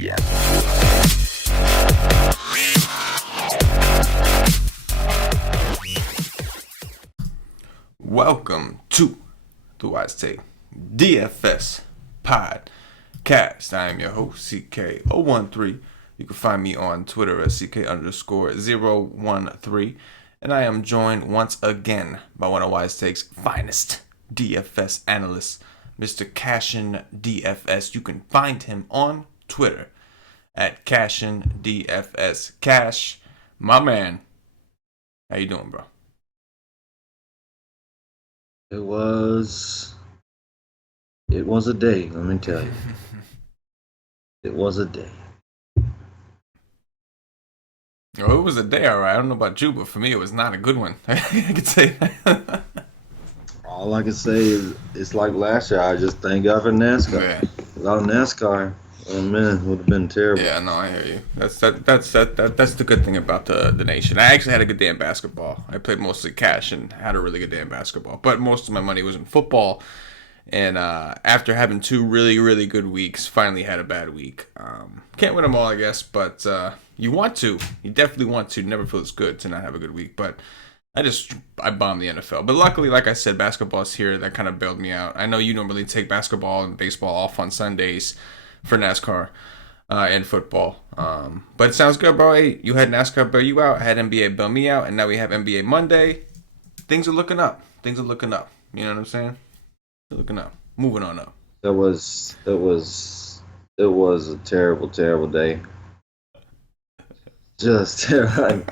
Yeah. Welcome to the WiseTake DFS podcast. I am your host, CK013. You can find me on Twitter at CK_013. And I am joined once again by one of WiseTake's finest DFS analysts, Mr. CashinDFS. You can find him on Twitter at CashinDFS. Cash, my man. How you doing, bro? It was a day, let me tell you. It was a day. Oh, it was a day, all right. I don't know about you, but for me, it was not a good one. I can say that. All I can say is it's like last year. I just thank God for NASCAR. Yeah. Without NASCAR, oh man, it would have been terrible. Yeah, no, I hear you. That's the good thing about the nation. I actually had a good day in basketball. I played mostly cash and had a really good day in basketball. But most of my money was in football. And after having 2 really, really good weeks, finally had a bad week. Can't win them all, I guess, but you want to. You definitely want to. Never feels good to not have a good week. But I bombed the NFL. But luckily, like I said, basketball's here. That kind of bailed me out. I know you normally take basketball and baseball off on Sundays for NASCAR and football. But it sounds good, bro. Hey, you had NASCAR bail you out, had NBA bail me out, and now we have NBA Monday. Things are looking up. You know what I'm saying? They're looking up. Moving on up. It was a terrible day. Just terrible.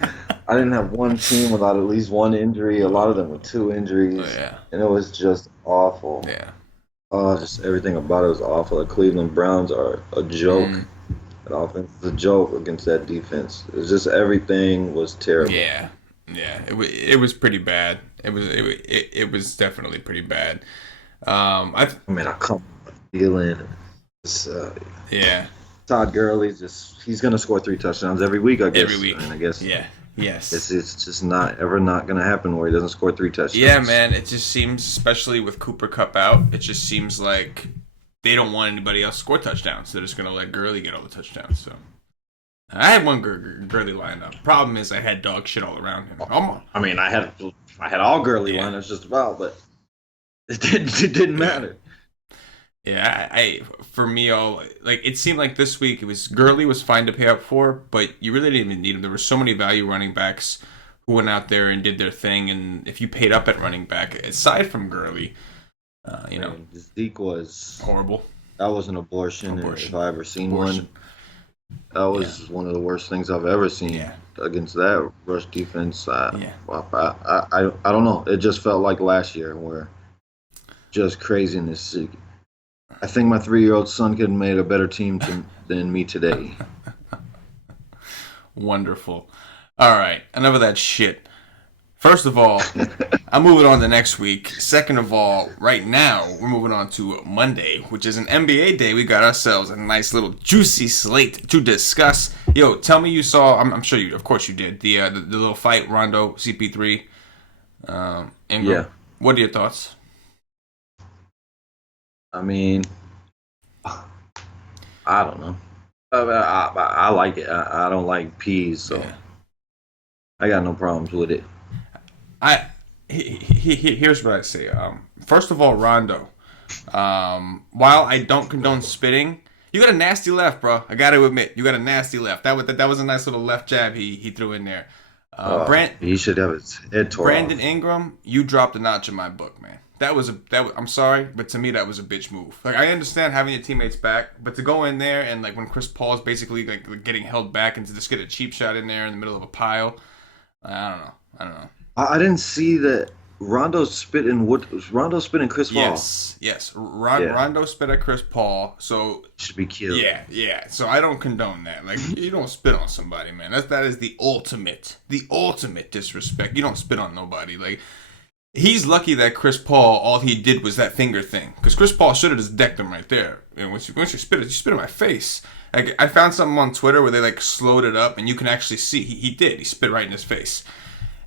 I didn't have one team without at least one injury. A lot of them with 2 injuries. Oh, yeah. And it was just awful. Yeah. Just everything about it was awful. The Cleveland Browns are a joke. That offense is a joke against that defense. It was just everything was terrible. Yeah. It was pretty bad. It was definitely pretty bad. I come feeling. Yeah. Todd Gurley's he's gonna score 3 touchdowns every week. I guess. Every week. And I guess. Yeah. Yes. It's just not gonna happen where he doesn't score 3 touchdowns. Yeah, man. It just seems, especially with Cooper Kupp out, it just seems like they don't want anybody else to score touchdowns. They're just gonna let Gurley get all the touchdowns. So I had one Gurley lined up. Problem is, I had dog shit all around him. I had all Gurley lineups just about, but it didn't matter. Yeah, for me, it seemed like this week Gurley was fine to pay up for, but you really didn't even need him. There were so many value running backs who went out there and did their thing, and if you paid up at running back, aside from Gurley, Zeke was horrible. That was an abortion. If I ever seen one. That was one of the worst things I've ever seen against that rush defense. I don't know. It just felt like last year where just craziness. I think my 3-year-old son could have made a better team than me today. Wonderful. All right, enough of that shit. First of all, I'm moving on to next week. Second of all, right now, we're moving on to Monday, which is an NBA day. We got ourselves a nice little juicy slate to discuss. Yo, tell me you saw, I'm sure of course you did, the little fight, Rondo, CP3, Ingram. Yeah. What are your thoughts? I mean, I don't know. I like it. I don't like peas, so I got no problems with it. Here's what I say. First of all, Rondo. While I don't condone spitting, you got a nasty left, bro. I got to admit, you got a nasty left. That was a nice little left jab he threw in there. He should have his head torn Brandon off. Ingram, you dropped a notch in my book, man. I'm sorry, but to me that was a bitch move. Like, I understand having your teammates back, but to go in there and, like, when Chris Paul is basically like getting held back and to just get a cheap shot in there in the middle of a pile, I don't know. I didn't see that Rondo spitting Chris Paul. Yes. Rondo spit at Chris Paul, so should be killed. Yeah. So I don't condone that. Like, you don't spit on somebody, man. That is the ultimate disrespect. You don't spit on nobody. Like, he's lucky that Chris Paul, all he did was that finger thing, because Chris Paul should have just decked him right there. And once you spit it, you spit in my face. Like, I found something on Twitter where they like slowed it up, and you can actually see he spit right in his face.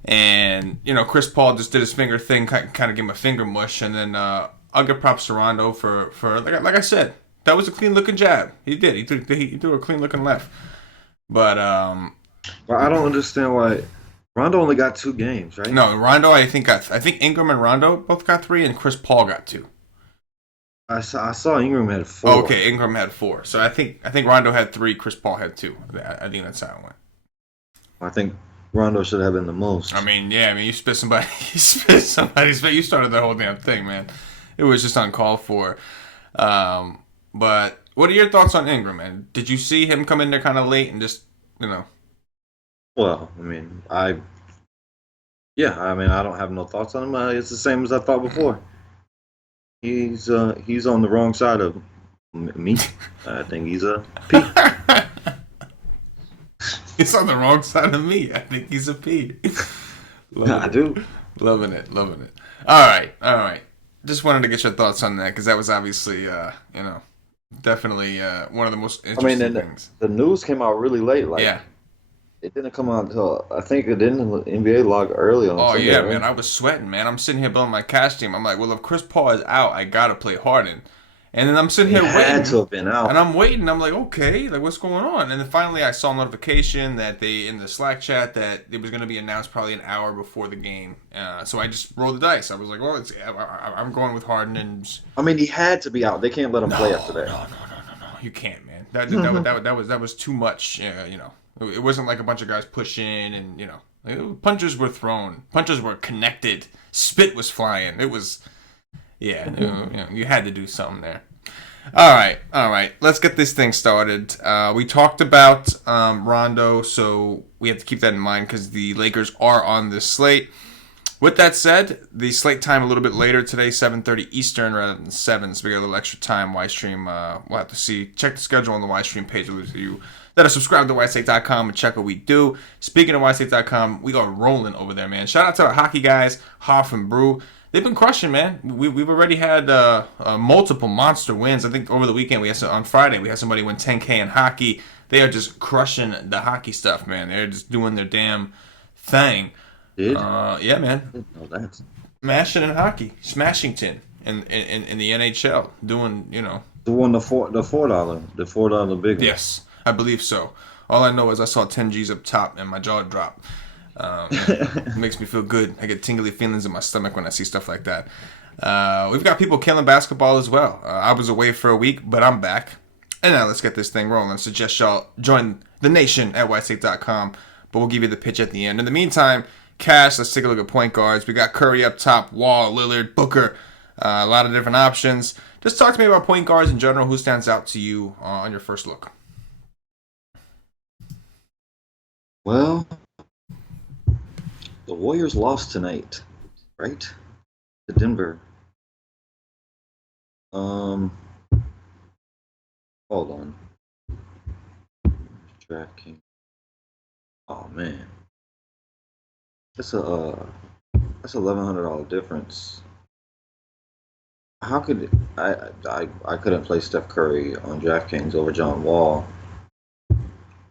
And, Chris Paul just did his finger thing, kind of gave him a finger mush. And then I'll give props to Rondo for like I said, That was a clean looking jab. He did. He threw a clean looking left. But I don't understand why Rondo only got 2 games, right? no, Rondo. I think Ingram and Rondo both got 3, and Chris Paul got 2. I saw Ingram had 4. Oh, okay, Ingram had 4. So I think Rondo had 3. Chris Paul had 2. I think that's how it went. I think Rondo should have been the most. I mean, yeah. I mean, you spit somebody. You spit somebody's face. You started the whole damn thing, man. It was just uncalled for. But what are your thoughts on Ingram, man? Did you see him come in there kind of late and just, Well, I mean, I don't have no thoughts on him. It's the same as I thought before. He's on the wrong side of me. I think he's a P. He's on the wrong side of me. I think he's a P. I do. Loving it. All right. Just wanted to get your thoughts on that because that was obviously, definitely one of the most interesting things. The news came out really late. It didn't come out until I think it didn't NBA log early on. Oh Sunday, yeah, right? man, I was sweating, man. I'm sitting here building my cash team. I'm like, well, if Chris Paul is out, I gotta play Harden. And then I'm sitting here waiting. Had to have been out. And I'm waiting. I'm like, okay, like what's going on? And then finally, I saw a notification that they in the Slack chat that it was going to be announced probably an hour before the game. So I just rolled the dice. I was like, well, I'm going with Harden. And I mean, he had to be out. They can't let him play after that. No. You can't, man. That was too much. It wasn't like a bunch of guys pushing and punches were thrown, punches were connected, spit was flying. It was, you had to do something there. All right. Let's get this thing started. We talked about Rondo, so we have to keep that in mind because the Lakers are on this slate. With that said, the slate time a little bit later today, 7:30 Eastern rather than 7, so we got a little extra time. Ystream, we'll have to see. Check the schedule on the Ystream page. Those of you that are subscribed to WiseTake.com and check what we do. Speaking of WiseTake.com, we are rolling over there, man. Shout out to our hockey guys, Hoff and Brew. They've been crushing, man. We've already had multiple monster wins. I think over the weekend, on Friday, we had somebody win 10K in hockey. They are just crushing the hockey stuff, man. They're just doing their damn thing. Yeah, man. Didn't know that. Smashing in hockey, Smashington in the NHL, doing The one, the $4 big one. Yes, I believe so. All I know is I saw 10 G's up top and my jaw dropped. It makes me feel good. I get tingly feelings in my stomach when I see stuff like that. We've got people killing basketball as well. I was away for a week, but I'm back. And now let's get this thing rolling. I suggest y'all join the nation at WiseTake.com, but we'll give you the pitch at the end. In the meantime, Cash, let's take a look at point guards. We got Curry up top, Wall, Lillard, Booker, a lot of different options. Just talk to me about point guards in general. Who stands out to you on your first look? Well, the Warriors lost tonight, right? To Denver. Hold on. DraftKings. Oh man. That's $1,100 difference. How could I couldn't play Steph Curry on DraftKings over John Wall.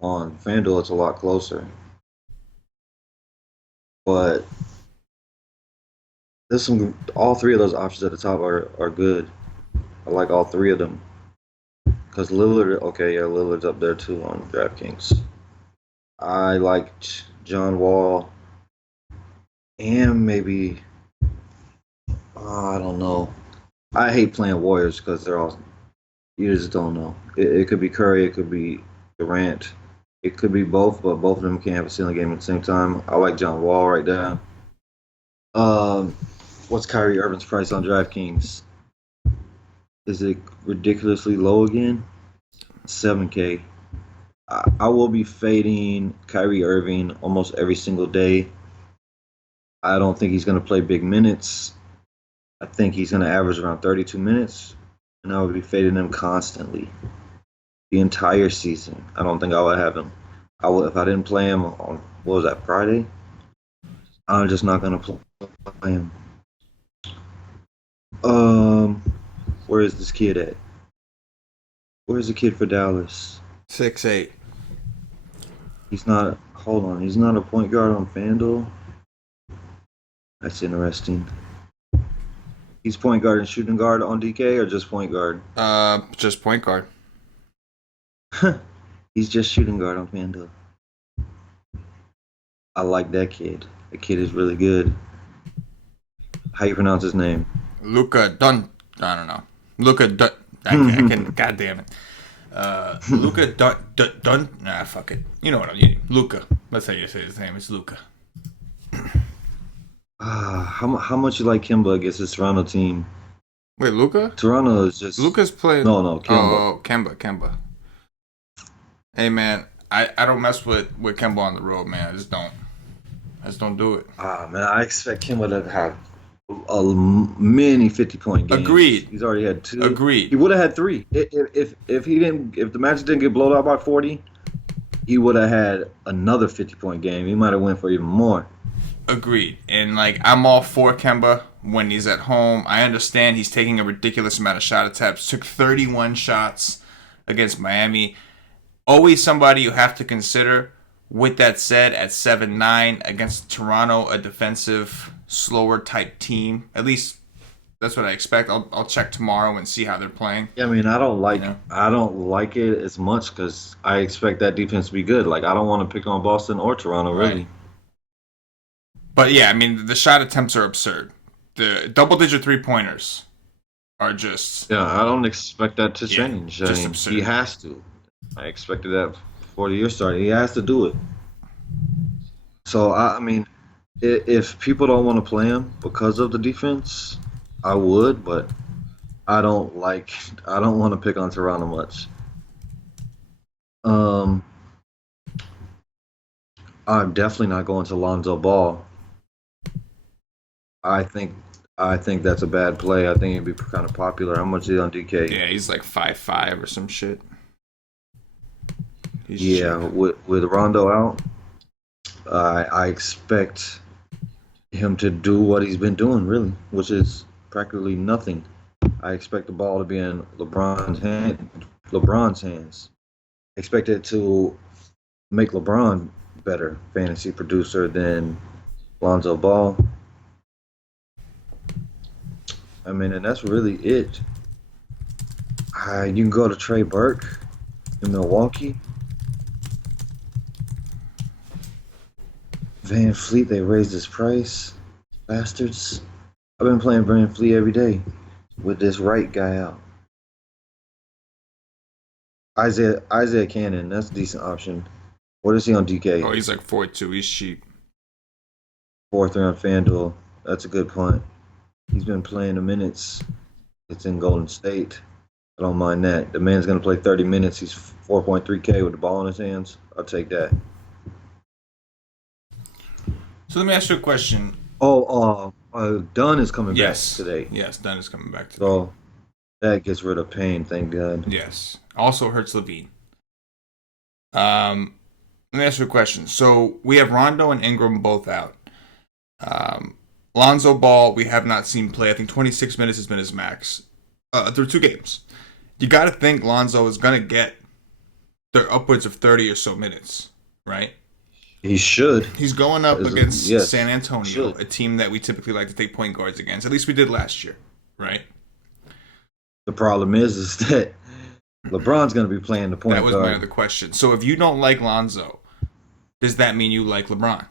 On FanDuel, it's a lot closer. But there's all 3 of those options at the top are good. I like all 3 of them. Because Lillard's up there too on DraftKings. I liked John Wall. And maybe, I don't know. I hate playing Warriors because you just don't know. It could be Curry, it could be Durant, it could be both, but both of them can't have a ceiling game at the same time. I like John Wall right there. What's Kyrie Irving's price on DraftKings? Is it ridiculously low again? 7K. I will be fading Kyrie Irving almost every single day. I don't think he's going to play big minutes. I think he's going to average around 32 minutes, and I would be fading him constantly the entire season. I don't think I would have him. If I didn't play him on, Friday? I'm just not going to play him. Where is this kid at? Where's the kid for Dallas? 6'8". He's not a point guard on FanDuel? That's interesting. He's point guard and shooting guard on DK or just point guard? Just point guard. He's just shooting guard on FanDuel. I like that kid. The kid is really good. How you pronounce his name? Luka Dun. I don't know. Luka Dun. I can. God damn it. Luka Dun. Nah, fuck it. You know what I mean. Luka. That's how you say his name. It's Luka. How much you like Kemba against his Toronto team? Wait, Luka? Toronto is just Luka's playing. No, Kemba. Oh, Kemba. Hey man, I don't mess with Kemba on the road, man. I just don't do it. Man, I expect Kemba to have many 50-point games. Agreed. He's already had 2. Agreed. He would have had 3 if the Magic didn't get blown out by 40. He would have had another 50-point game. He might have went for even more. Agreed. And like I'm all for Kemba when he's at home. I understand he's taking a ridiculous amount of shot attempts. Took 31 shots against Miami. Always somebody you have to consider. With that said, at 7-9 against Toronto, a defensive, slower type team. At least that's what I expect. I'll check tomorrow and see how they're playing. Yeah, I mean, I don't like it as much because I expect that defense to be good. Like, I don't want to pick on Boston or Toronto, really. Right. But yeah, I mean, the shot attempts are absurd. The double-digit three-pointers are just... Yeah, I don't expect that to change. Just absurd. He has to. I expected that before the year started. He has to do it. So, I mean, if people don't want to play him because of the defense, I would, but I don't want to pick on Toronto much. I'm definitely not going to Lonzo Ball. I think that's a bad play. I think he'd be kind of popular. How much is he on DK? Yeah, he's like 5'5" or some shit. With Rondo out, I expect him to do what he's been doing, really, which is practically nothing. I expect the ball to be in LeBron's hands. I expect it to make LeBron better fantasy producer than Lonzo Ball. I mean, and that's really it. You can go to Trey Burke in Milwaukee. Van Fleet, they raised his price. Bastards. I've been playing Van Fleet every day with this Wright guy out. Isaiah Cannon, that's a decent option. What is he on DK? Oh, he's like 4.2. He's cheap. 4-3 on FanDuel. That's a good punt. He's been playing the minutes. It's in Golden State. I don't mind that. The man's going to play 30 minutes. He's 4.3K with the ball in his hands. I'll take that. So let me ask you a question. Dunn is coming back today. Yes, Dunn is coming back today. So that gets rid of Payne, thank God. Yes. Also hurts Levine. Let me ask you a question. So we have Rondo and Ingram both out. Lonzo Ball, we have not seen play. I think 26 minutes has been his max through 2 games. You got to think Lonzo is going to get upwards of 30 or so minutes, right? He should. He's going up against San Antonio, a team that we typically like to take point guards against. At least we did last year, right? The problem is that LeBron's going to be playing the point guard. That was my other question. So if you don't like Lonzo, does that mean you like LeBron?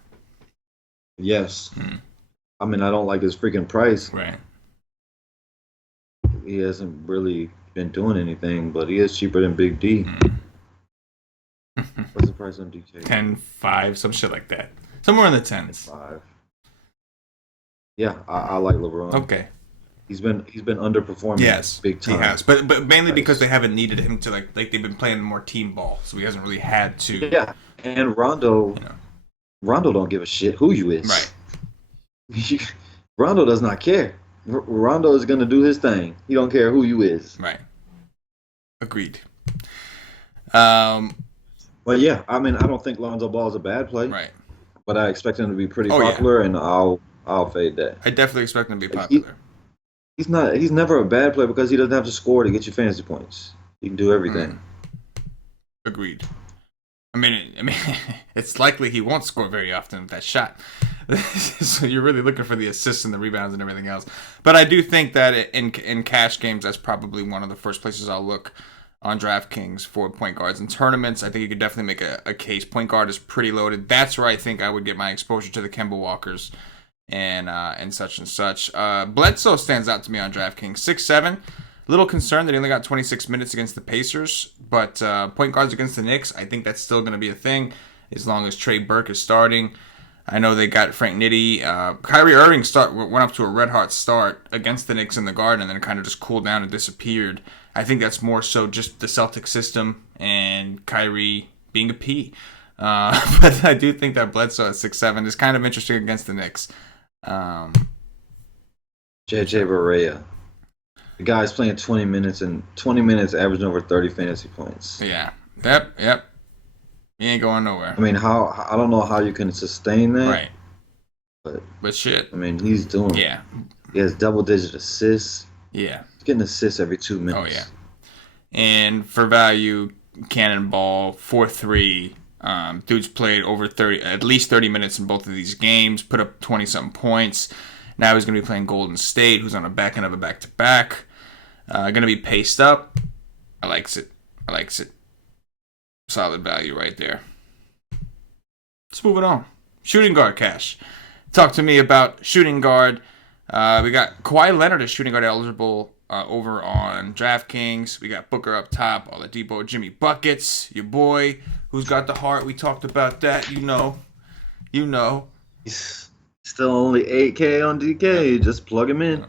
Yes. I mean, I don't like his freaking price. Right. He hasn't really been doing anything, but he is cheaper than Big D. What's the price on DK? 10.5, some shit like that. Somewhere in the 10s. 5. Yeah, I like LeBron. Okay. He's been underperforming big time. He has. But mainly because they haven't needed him to like they've been playing more team ball, so he hasn't really had to. Yeah. And Rondo don't give a shit who you is. Right. Rondo does not care. Rondo is going to do his thing. He don't care who you is. Right. Agreed. But yeah, I mean, I don't think Lonzo Ball is a bad play. Right. But I expect him to be pretty popular, and I'll fade that. I definitely expect him to be popular. He's never a bad play because he doesn't have to score to get you fantasy points. He can do everything. Agreed. I mean, it's likely he won't score very often with that shot. So you're really looking for the assists and the rebounds and everything else. But I do think that in cash games, that's probably one of the first places I'll look on DraftKings for point guards. In tournaments, I think you could definitely make a case. Point guard is pretty loaded. That's where I think I would get my exposure to the Kemba Walkers and such and such. Bledsoe stands out to me on DraftKings. 6'7". Little concerned that he only got 26 minutes against the Pacers, but point guards against the Knicks, I think that's still going to be a thing as long as Trey Burke is starting. I know they got Frank Nitti. Kyrie Irving went up to a red-hot start against the Knicks in the Garden and then kind of just cooled down and disappeared. I think that's more so just the Celtic system and Kyrie being a P. But I do think that Bledsoe at 6'7" is kind of interesting against the Knicks. JJ Barea. The guy's playing 20 minutes and 20 minutes averaging over 30 fantasy points. Yeah. Yep. He ain't going nowhere. I mean, I don't know how you can sustain that. Right. But shit. I mean, he's doing. Yeah. He has double-digit assists. Yeah. He's getting assists every 2 minutes. Oh, yeah. And for value, Cannonball, 4-3. Dude's played over at least 30 minutes in both of these games, put up 20-something points. Now he's going to be playing Golden State, who's on a back end of a back-to-back. Going to be paced up. I likes it. Solid value right there. Let's move it on. Shooting guard cash. Talk to me about shooting guard. We got Kawhi Leonard as shooting guard eligible over on DraftKings. We got Booker up top. Oladipo, Jimmy Buckets, your boy, who's got the heart. We talked about that. You know. He's still only 8K on DK. Just plug him in.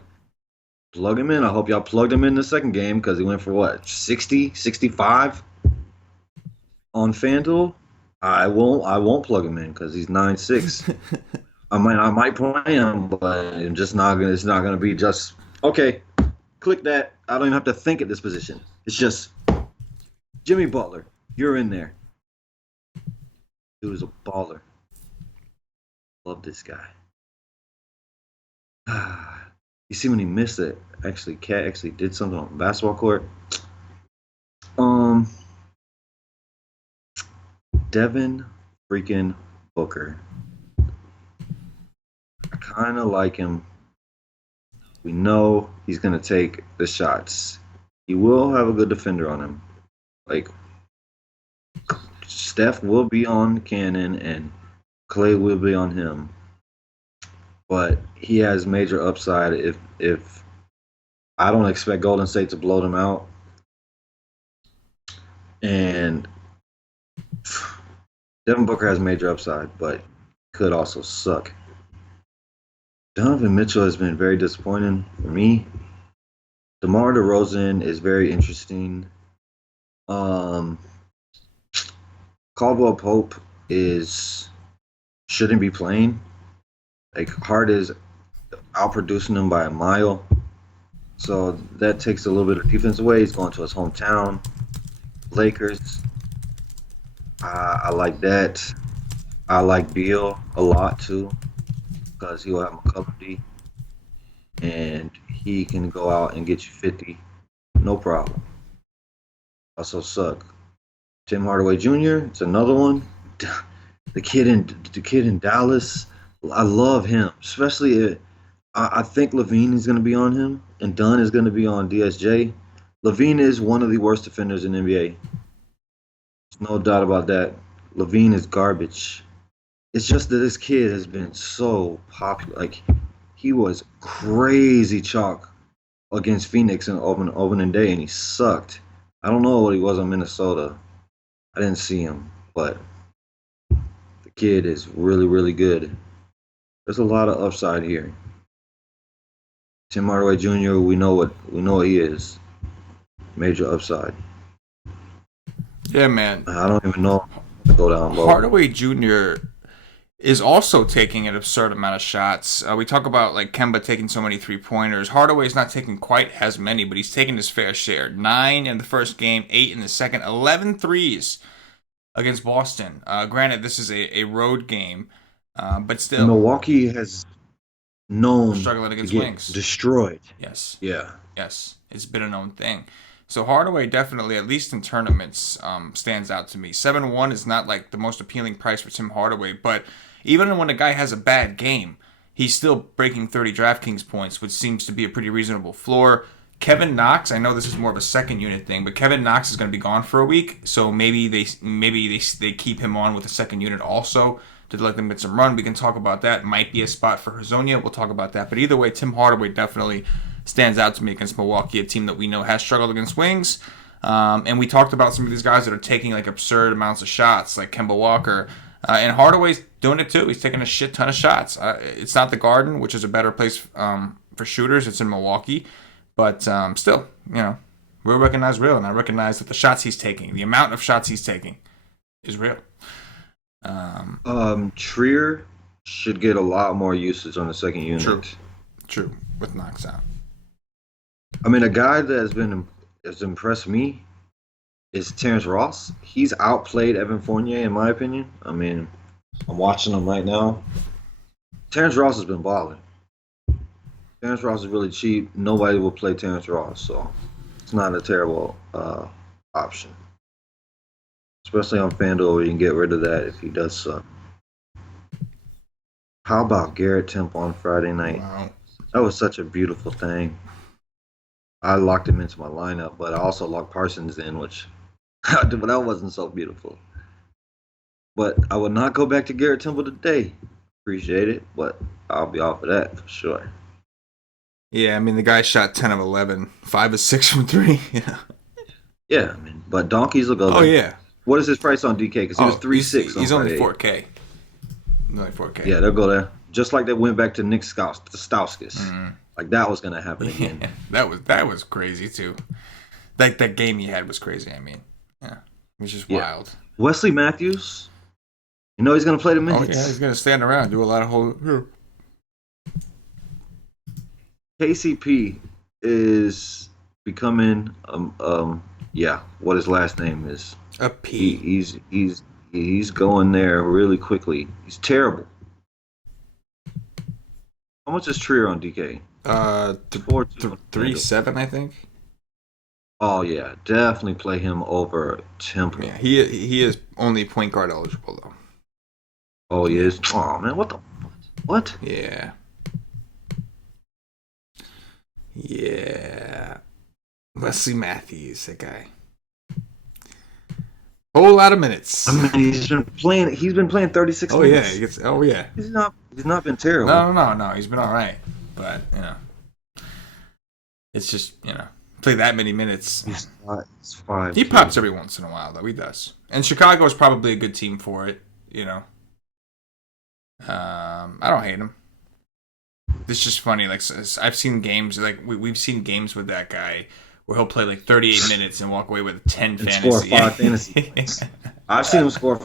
I hope y'all plugged him in the second game because he went for what, 60, 65 on FanDuel. I won't plug him in because he's 9'6". I might play him, but it's not gonna be just okay. Click that. I don't even have to think at this position. It's just Jimmy Butler. You're in there. Dude is a baller. Love this guy. You see when he missed it, Cat actually did something on the basketball court. Devin freaking Booker. I kind of like him. We know he's going to take the shots. He will have a good defender on him. Like, Steph will be on Cannon and Clay will be on him. But he has major upside if I don't expect Golden State to blow them out. And Devin Booker has major upside, but could also suck. Donovan Mitchell has been very disappointing for me. DeMar DeRozan is very interesting. Caldwell Pope shouldn't be playing. Like, Hart is outproducing him by a mile. So that takes a little bit of defense away. He's going to his hometown. Lakers. I like that. I like Beal a lot too because he'll have McCollum and he can go out and get you 50, no problem. Also suck. Tim Hardaway Jr. It's another one. The kid in Dallas. I love him, especially. I think Levine is going to be on him, and Dunn is going to be on DSJ. Levine is one of the worst defenders in the NBA. There's no doubt about that. Levine is garbage. It's just that this kid has been so popular. Like, he was crazy chalk against Phoenix in opening day, and he sucked. I don't know what he was on Minnesota. I didn't see him, but the kid is really, really good. There's a lot of upside here. Tim Hardaway Jr. We know what he is. Major upside. Yeah, man. I don't even know to go down low. Hardaway Jr. is also taking an absurd amount of shots. We talk about like Kemba taking so many 3-pointers. Hardaway's not taking quite as many, but he's taking his fair share. 9 in the first game, 8 in the second, 11 threes against Boston. Granted, this is a road game, but still. Milwaukee has known struggling against to get wings. Destroyed. Yes. Yeah. Yes. It's been a known thing. So Hardaway definitely, at least in tournaments, stands out to me. 7-1 is not like the most appealing price for Tim Hardaway, but Even when a guy has a bad game, he's still breaking 30 DraftKings points, which seems to be a pretty reasonable floor. Kevin Knox, I know this is more of a second unit thing, but Kevin Knox is going to be gone for a week, so maybe they keep him on with a second unit also to let them get some run. We can talk about that. Might be a spot for Hazonia. We'll talk about that. But either way, Tim Hardaway definitely stands out to me against Milwaukee, a team that we know has struggled against wings. And we talked about some of these guys that are taking like absurd amounts of shots, like Kemba Walker. And Hardaway's doing it too. He's taking a shit ton of shots. It's not the Garden, which is a better place for shooters. It's in Milwaukee. But still, real recognize real. And I recognize that the shots he's taking, the amount of shots he's taking, is real. Trier should get a lot more usage on the second unit. True. With Knox out. I mean, a guy that has impressed me is Terrence Ross. He's outplayed Evan Fournier, in my opinion. I mean, I'm watching him right now. Terrence Ross has been balling. Terrence Ross is really cheap. Nobody will play Terrence Ross, so it's not a terrible option. Especially on FanDuel, where you can get rid of that if he does suck. How about Garrett Temple on Friday night? Wow. That was such a beautiful thing. I locked him into my lineup, but I also locked Parsons in, which that wasn't so beautiful. But I would not go back to Garrett Temple today. Appreciate it, but I'll be off of that for sure. Yeah, I mean, the guy shot 10 of 11, 5 of 6 from 3. Yeah, I mean, but donkeys will go there. Oh, yeah. What is his price on DK? Because he was 3.6. He's only 4K. Yeah, they'll go there. Just like they went back to Nick Stauskas. Mm-hmm. Like that was going to happen again. Yeah, that was crazy too. Like that game he had was crazy. I mean, yeah, it was just wild. Wesley Matthews, he's going to play the minutes. Oh yeah, he's going to stand around, do a lot of whole. KCP is becoming what his last name is. A P. He's going there really quickly. He's terrible. How much is Trier on DK? 3.7, I think. Oh yeah, definitely play him over Temple. Yeah, he is only point guard eligible though. Oh, he is. Oh man, what? Yeah. Wesley Matthews, that guy. Whole lot of minutes. I mean, he's been playing 36 minutes. Yeah. He's not been terrible. No. He's been all right. But, it's just, play that many minutes. He's 5. He pops every once in a while, though. He does. And Chicago is probably a good team for it, I don't hate him. It's just funny. Like, I've seen games, like, we've seen games with that guy where he'll play like 38 minutes and walk away with 10 fantasy. Score 5 fantasy. I've seen him score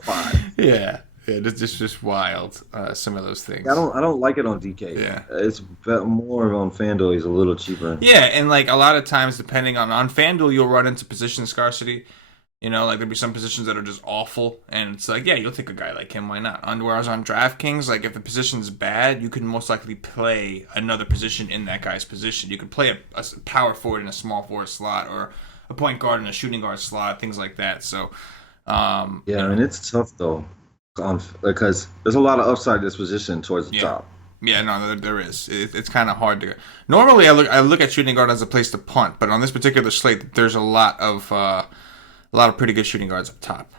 5. Yeah, it's just wild. Some of those things. I don't like it on DK. Yeah, it's more on FanDuel. He's a little cheaper. Yeah, and like a lot of times, depending on FanDuel, you'll run into position scarcity. Like there'll be some positions that are just awful, and it's like, yeah, you'll take a guy like him. Why not? Whereas on DraftKings, like if the position's bad, you can most likely play another position in that guy's position. You could play a power forward in a small forward slot, or a point guard in a shooting guard slot, things like that. So, I mean, it's tough though, because there's a lot of upside to this position towards the top. Yeah, no, there is. It's kind of hard to. Normally, I look at shooting guard as a place to punt, but on this particular slate, there's a lot of pretty good shooting guards up top.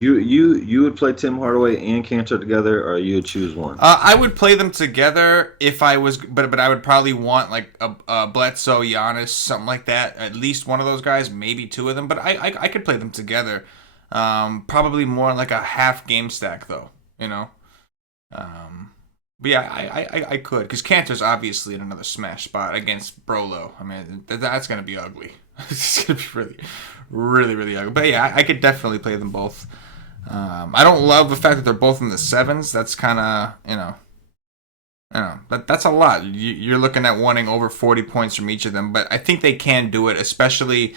You would play Tim Hardaway and Cantor together, or you would choose one? I would play them together if I was, but I would probably want like a Bledsoe, Giannis, something like that. At least one of those guys, maybe two of them. But I could play them together. Probably more like a half game stack though. But yeah, I could, because Cantor's obviously in another smash spot against Brolo. I mean, that's gonna be ugly. It's gonna be really, really, really ugly. But yeah, I could definitely play them both. I don't love the fact that they're both in the 7s. That's kind of, that's a lot. You're looking at wanting over 40 points from each of them, but I think they can do it, especially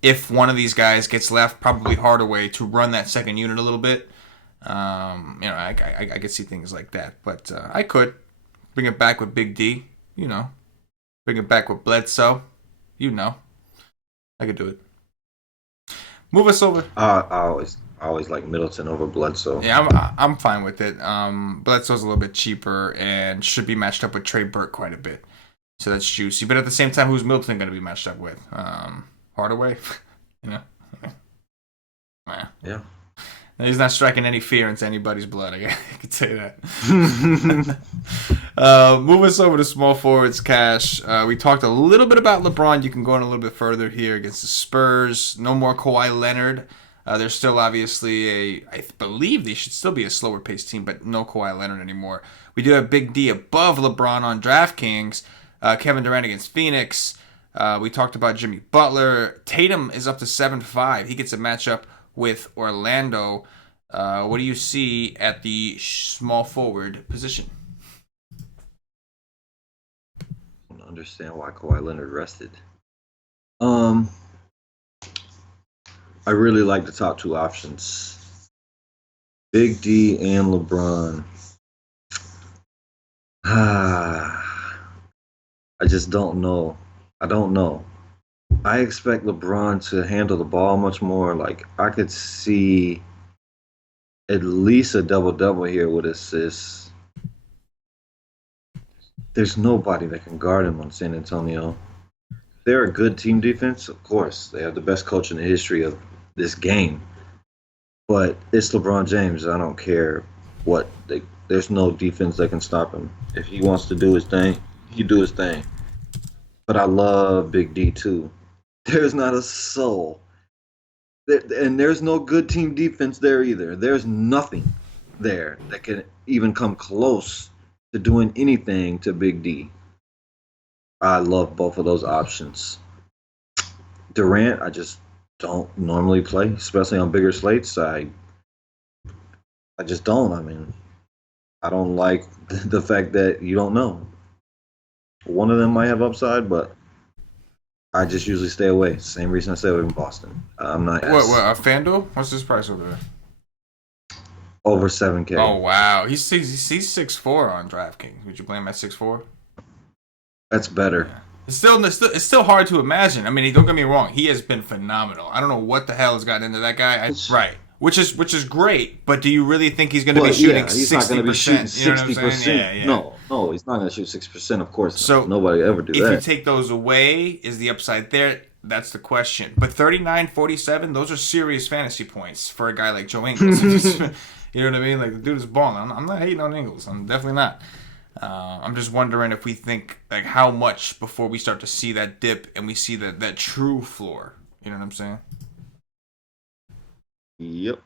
if one of these guys gets left, probably Hardaway, to run that second unit a little bit. I could see things like that, but I could bring it back with Big D, bring it back with Bledsoe, I could do it. Move us over. I I always like Middleton over Bledsoe. Yeah, I'm fine with it. Bledsoe's a little bit cheaper and should be matched up with Trey Burke quite a bit, so that's juicy. But at the same time, who's Middleton going to be matched up with? Hardaway, you know. Yeah. He's not striking any fear into anybody's blood. I can tell you that. Move us over to small forwards, Cash. We talked a little bit about LeBron. You can go in a little bit further here against the Spurs. No more Kawhi Leonard. They're still obviously I believe they should still be a slower paced team, but no Kawhi Leonard anymore. We do have Big D above LeBron on DraftKings. Kevin Durant against Phoenix. We talked about Jimmy Butler. Tatum is up to 7-5. He gets a matchup with Orlando. What do you see at the small forward position? I don't understand why Kawhi Leonard rested. I really like the top two options. Big D and LeBron. I just don't know. I don't know. I expect LeBron to handle the ball much more. Like, I could see at least a double-double here with assists. There's nobody that can guard him on San Antonio. They're a good team defense, of course. They have the best coach in the history of this game. But it's LeBron James. I don't care what. There's no defense that can stop him. If he wants to do his thing, he do his thing. But I love Big D, too. There's not a soul. And there's no good team defense there either. There's nothing there that can even come close to doing anything to Big D. I love both of those options. Durant, I just don't normally play, especially on bigger slates. I just don't. I mean, I don't like the fact that you don't know. One of them might have upside, but I just usually stay away. Same reason I stay away from Boston. I'm not. What? FanDuel? What's his price over there? Over 7K. Oh wow, he's 6'4" on DraftKings. Would you play him at 6'4"? That's better. Yeah. It's still hard to imagine. I mean, don't get me wrong. He has been phenomenal. I don't know what the hell has gotten into that guy. Right. Which is great. But do you really think he's going to be shooting 60%? He's not going to be shooting 60%. Yeah. No, he's not going to shoot 60%. Of course. So nobody ever do that. If you take those away, is the upside there? That's the question. But 39, 47, those are serious fantasy points for a guy like Joe Ingles. You know what I mean? Like, the dude is balling. I'm not hating on Ingles. I'm definitely not. I'm just wondering if we think, like, how much before we start to see that dip and we see that true floor. You know what I'm saying? Yep.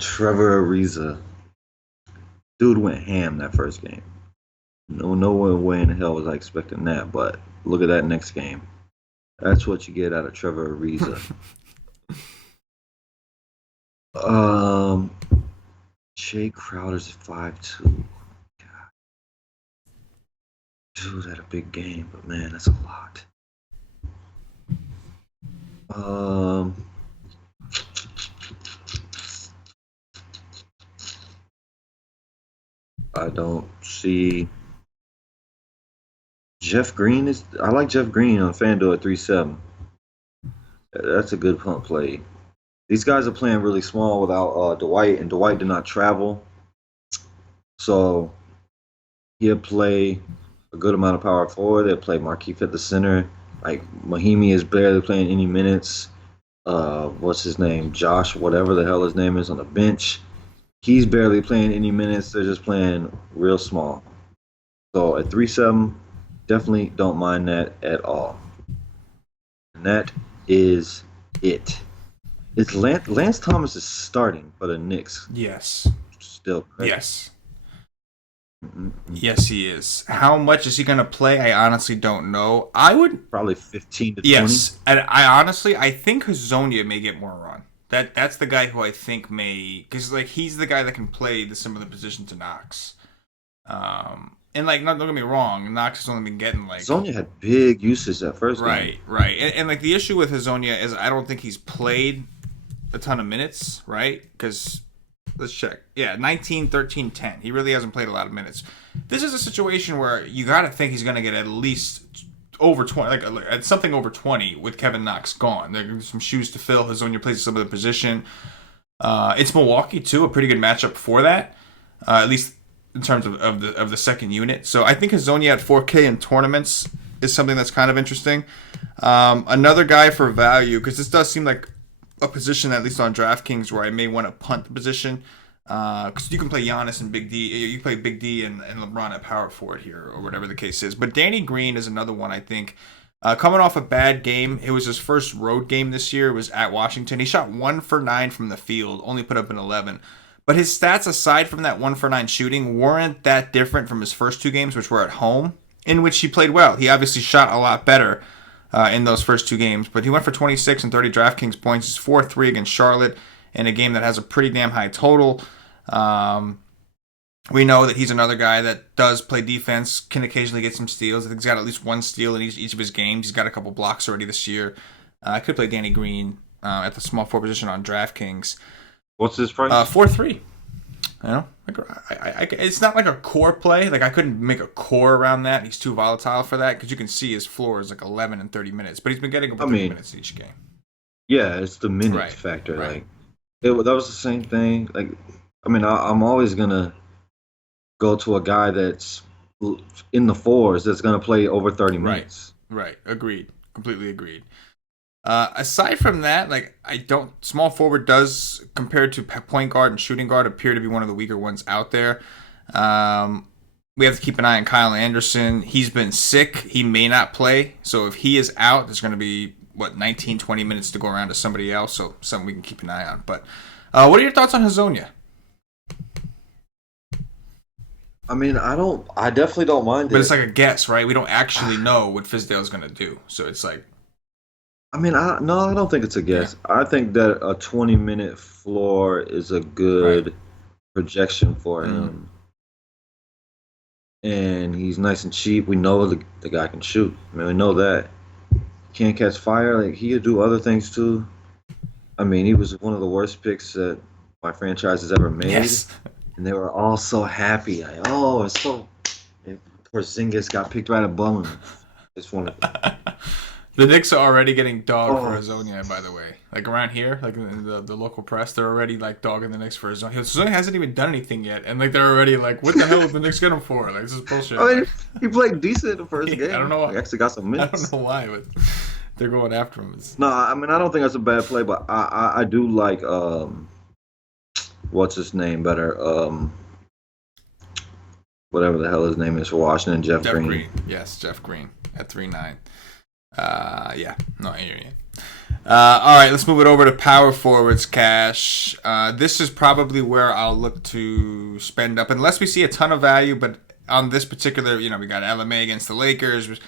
Trevor Ariza. Dude went ham that first game. No way in hell was I expecting that, but look at that next game. That's what you get out of Trevor Ariza. Jay Crowder's 5'2". God. Dude had a big game, but man, that's a lot. I don't see Jeff Green I like Jeff Green on FanDuel at 3.7. That's a good punt play. These guys are playing really small without Dwight, and Dwight did not travel. So he'll play a good amount of power forward. They'll play Markieff at the center. Like, Mahimi is barely playing any minutes. What's his name? Josh, whatever the hell his name is, on the bench. He's barely playing any minutes. They're just playing real small. So at 3.7, definitely don't mind that at all. And that is it. It's Lance Thomas is starting for the Knicks. Yes. Still crazy. Yes. Yes, he is. How much is he going to play? I honestly don't know. I would probably 15 to 20. Yes, and I think Hazonia may get more run. That's the guy who I think may, because like he's the guy that can play the similar position to Knox. And like, don't get me wrong, Knox has only been getting like Hazonia had big uses at first. Right. And like the issue with Hazonia is I don't think he's played a ton of minutes, right? Because let's check. Yeah, 19, 13, 10. He really hasn't played a lot of minutes. This is a situation where you got to think he's going to get at least over 20, like at something over 20 with Kevin Knox gone. There's some shoes to fill. Hazonia plays some of the position. It's Milwaukee too, a pretty good matchup for that, at least in terms of the second unit. So I think Hazonia at 4K in tournaments is something that's kind of interesting. Another guy for value, because this does seem like a position, at least on DraftKings, where I may want to punt the position. Because you can play Giannis and Big D. You can play Big D and LeBron at power forward here, or whatever the case is. But Danny Green is another one, I think. Coming off a bad game, it was his first road game this year. It was at Washington. He shot 1 for 9 from the field, only put up an 11. But his stats, aside from that 1 for 9 shooting, weren't that different from his first 2 games, which were at home, in which he played well. He obviously shot a lot better in those first 2 games. But he went for 26 and 30 DraftKings points. He's 4-3 against Charlotte in a game that has a pretty damn high total. We know that he's another guy that does play defense, can occasionally get some steals. I think he's got at least 1 steal in each of his games. He's got a couple blocks already this year. I could play Danny Green at the small forward position on DraftKings. What's his price? 4-3. You know, it's not like a core play. Like I couldn't make a core around that. He's too volatile for that because you can see his floor is like 11 and 30 minutes, but he's been getting over 30 minutes each game. Yeah, it's the minutes factor. Right. Like that was the same thing. Like, I mean, I'm always gonna go to a guy that's in the 4s that's gonna play over 30 minutes. Right. Agreed. Completely agreed. Aside from that, like small forward does, compared to point guard and shooting guard, appear to be one of the weaker ones out there. We have to keep an eye on Kyle Anderson. He's been sick. He may not play. So if he is out, there's going to be 19, 20 minutes to go around to somebody else. So something we can keep an eye on. But what are your thoughts on Hazonia? I mean, I definitely don't mind it. But it's like a guess, right? We don't actually know what Fizdale's going to do. So it's like, I mean, I don't think it's a guess. Yeah. I think that a 20-minute floor is a good projection for him. And he's nice and cheap. We know the guy can shoot. I mean, we know that. Can't catch fire. Like, he could do other things, too. I mean, he was one of the worst picks that my franchise has ever made. Yes. And they were all so happy. Like, it's so... Porzingis got picked right above him. It's one of The Knicks are already getting dogged for Hazonia, by the way. Like around here, like in the local press, they're already like dogging the Knicks for Hazonia. Hazonia hasn't even done anything yet, and like they're already like, "What the hell did the Knicks get him for?" Like, this is bullshit. I mean, he played decent in the first game. I don't know why. He actually got some minutes. I don't know why, but they're going after him. No, I mean, I don't think that's a bad play, but I do like what's his name better? Whatever the hell his name is for Washington, Jeff Green. Yes, Jeff Green at 3.9. I hear you. All right, let's move it over to power forwards, Cash. This is probably where I'll look to spend up, unless we see a ton of value. But on this particular, we got LMA against the Lakers.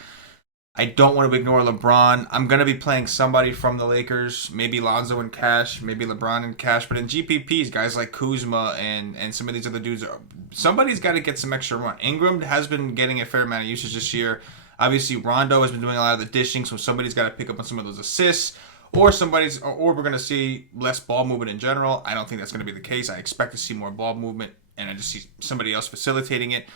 I don't want to ignore LeBron. I'm going to be playing somebody from the Lakers, maybe Lonzo and Cash, maybe LeBron and Cash. But in GPPs, guys like Kuzma and some of these other dudes, somebody's got to get some extra run. Ingram has been getting a fair amount of usage this year. Obviously, Rondo has been doing a lot of the dishing, so somebody's got to pick up on some of those assists. Or we're going to see less ball movement in general. I don't think that's going to be the case. I expect to see more ball movement, and I just see somebody else facilitating it.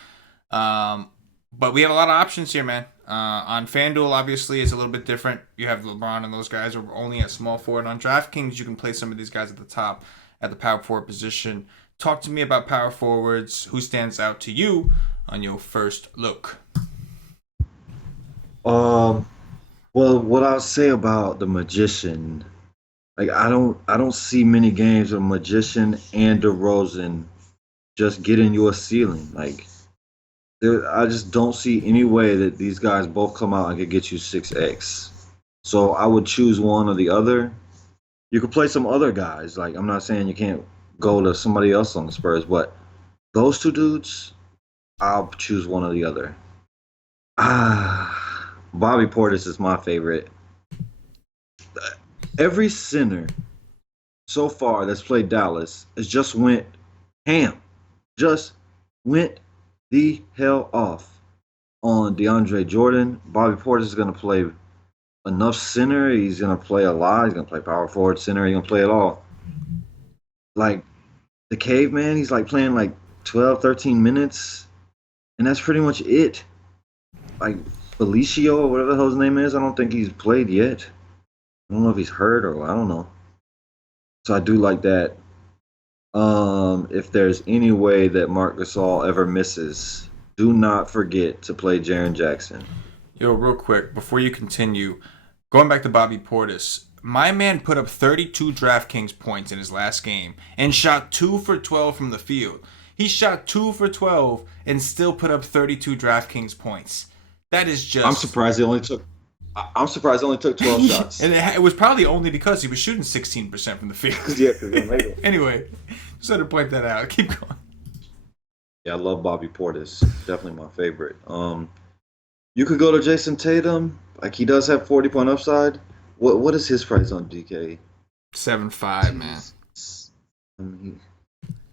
But we have a lot of options here, man. On FanDuel, obviously, it's a little bit different. You have LeBron and those guys are only at small forward. On DraftKings, you can play some of these guys at the top, at the power forward position. Talk to me about power forwards. Who stands out to you on your first look? Well, what I'll say about the Magician, like I don't see many games of Magician and DeRozan just getting you a ceiling. Like I just don't see any way that these guys both come out and could get you 6x. So I would choose one or the other. You could play some other guys. Like I'm not saying you can't go to somebody else on the Spurs, but those two dudes, I'll choose one or the other. Bobby Portis is my favorite. Every center so far that's played Dallas has just went ham. Just went the hell off on DeAndre Jordan. Bobby Portis is going to play enough center. He's going to play a lot. He's going to play power forward, center. He's going to play it all. Like, the caveman, he's like playing like 12, 13 minutes. And that's pretty much it. Like Felicio or whatever the hell his name is. I don't think he's played yet. I don't know if he's hurt or I don't know. So I do like that. If there's any way that Marc Gasol ever misses, do not forget to play Jaren Jackson. Yo, real quick, before you continue, going back to Bobby Portis, my man put up 32 DraftKings points in his last game and shot 2 for 12 from the field. He shot 2 for 12 and still put up 32 DraftKings points. That is just... I'm surprised he only took 12 shots. And it was probably only because he was shooting 16% from the field. Yeah, because he made it. Anyway, just had to point that out. Keep going. Yeah, I love Bobby Portis. Definitely my favorite. You could go to Jason Tatum. Like, he does have 40-point upside. What is his price on DK? 7.5, man. I mean,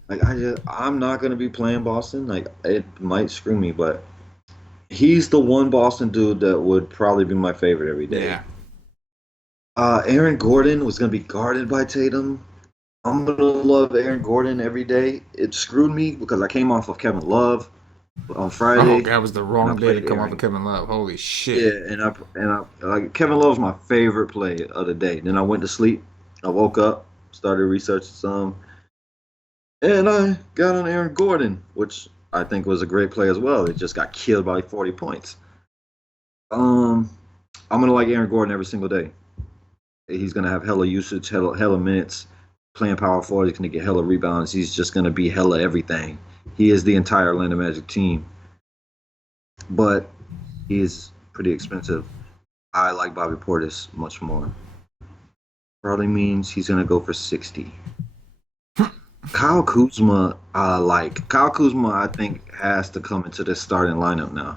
like, I'm not gonna be playing Boston. Like, it might screw me, but he's the one Boston dude that would probably be my favorite every day. Yeah. Aaron Gordon was gonna be guarded by Tatum. I'm gonna love Aaron Gordon every day. It screwed me because I came off of Kevin Love on Friday. Oh, that was the wrong day to come off of Kevin Love. Holy shit. Yeah, and I like Kevin Love's my favorite play of the day. Then I went to sleep. I woke up, started researching some, and I got on Aaron Gordon, which I think was a great play as well. It just got killed by 40 points. I'm gonna like Aaron Gordon every single day. He's gonna have hella usage, hella minutes. Playing power forward, he's gonna get hella rebounds. He's just gonna be hella everything. He is the entire Orlando Magic team, but he is pretty expensive. I like Bobby Portis much more. Probably means he's gonna go for 60. Kyle Kuzma, Kyle Kuzma, I think has to come into the starting lineup now.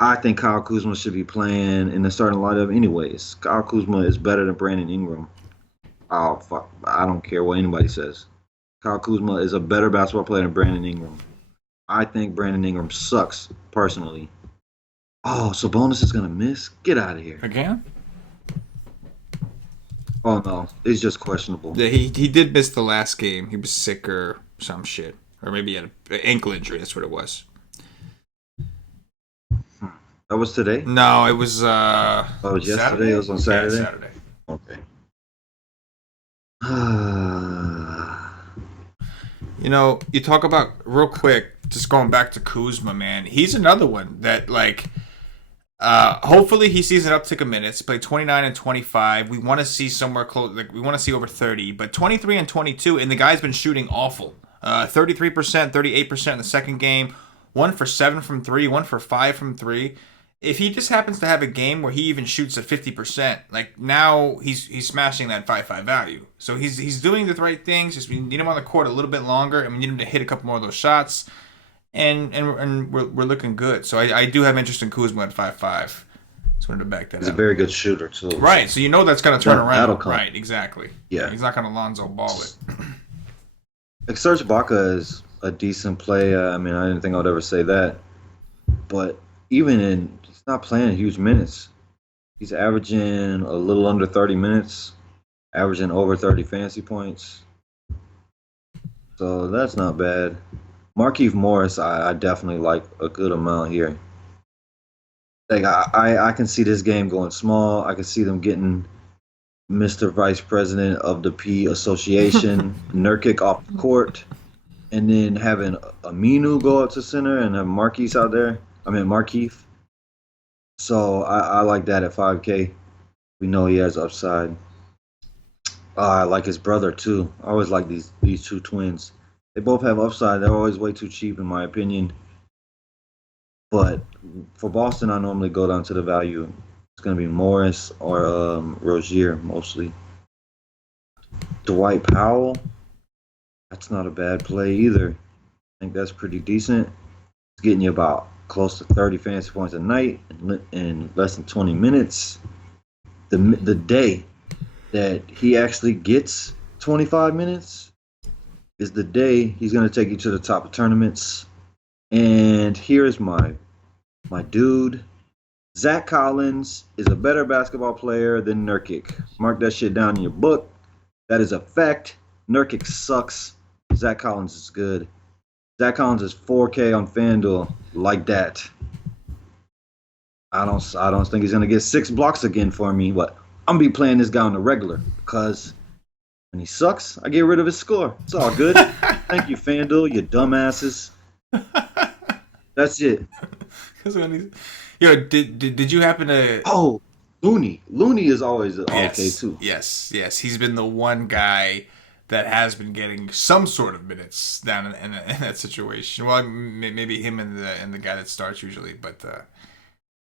I think Kyle Kuzma should be playing in the starting lineup anyways. Kyle Kuzma is better than Brandon Ingram. Oh, fuck. I don't care what anybody says. Kyle Kuzma is a better basketball player than Brandon Ingram. I think Brandon Ingram sucks, personally. Oh, Sabonis is going to miss? Get out of here. Again? Oh, no. It's just questionable. Yeah, he did miss the last game. He was sick or some shit. Or maybe he had an ankle injury. That's what it was. That was today? No, it was it was yesterday? Saturday? It was on Saturday? Yeah, Saturday. Okay. You know, you talk about, real quick, just going back to Kuzma, man. He's another one that, hopefully he sees an uptick of minutes. He played 29 and 25. We want to see somewhere close, we want to see over 30. But 23 and 22, and the guy's been shooting awful. 33%, 38% in the second game. 1 for 7 from 3, 1 for 5 from 3. If he just happens to have a game where he even shoots at 50%, now he's smashing that 5-5 value. So he's doing the right things. Just we need him on the court a little bit longer, and we need him to hit a couple more of those shots, and we're looking good. So I do have interest in Kuzma at 5-5. Just wanted to back that up. He's a very good shooter too. Right. So you know that's going to turn around. That'll come. Right. Exactly. Yeah. He's not going to Lonzo Ball it. Serge Ibaka is a decent player. I mean, I didn't think I would ever say that, but he's not playing huge minutes. He's averaging a little under 30 minutes, averaging over 30 fantasy points. So that's not bad. Markieff Morris, I definitely like a good amount here. I can see this game going small. I can see them getting Mr. Vice President of the P Association, Nurkic off the court, and then having Aminu go up to center and have Markieff. So I like that at 5K. We know he has upside. I like his brother too. I always like these two twins. They both have upside. They're always way too cheap in my opinion. But for Boston, I normally go down to the value. It's going to be Morris or Rozier mostly. Dwight Powell, that's not a bad play either. I think that's pretty decent. It's getting you about close to 30 fantasy points a night in less than 20 minutes. The day that he actually gets 25 minutes is the day he's going to take you to the top of tournaments. And here's my dude. Zach Collins is a better basketball player than Nurkic. Mark that shit down in your book. That is a fact. Nurkic sucks. Zach Collins is good. Zach Collins is 4K on FanDuel like that. I don't think he's gonna get 6 blocks again for me, but I'm gonna be playing this guy on the regular because when he sucks, I get rid of his score. It's all good. Thank you, FanDuel, you dumbasses. That's it. Yo, did you happen to? Oh, Looney. Looney is always okay Yes, too. yes. He's been the one guy that has been getting some sort of minutes down in that situation. Well, maybe him and the guy that starts usually, but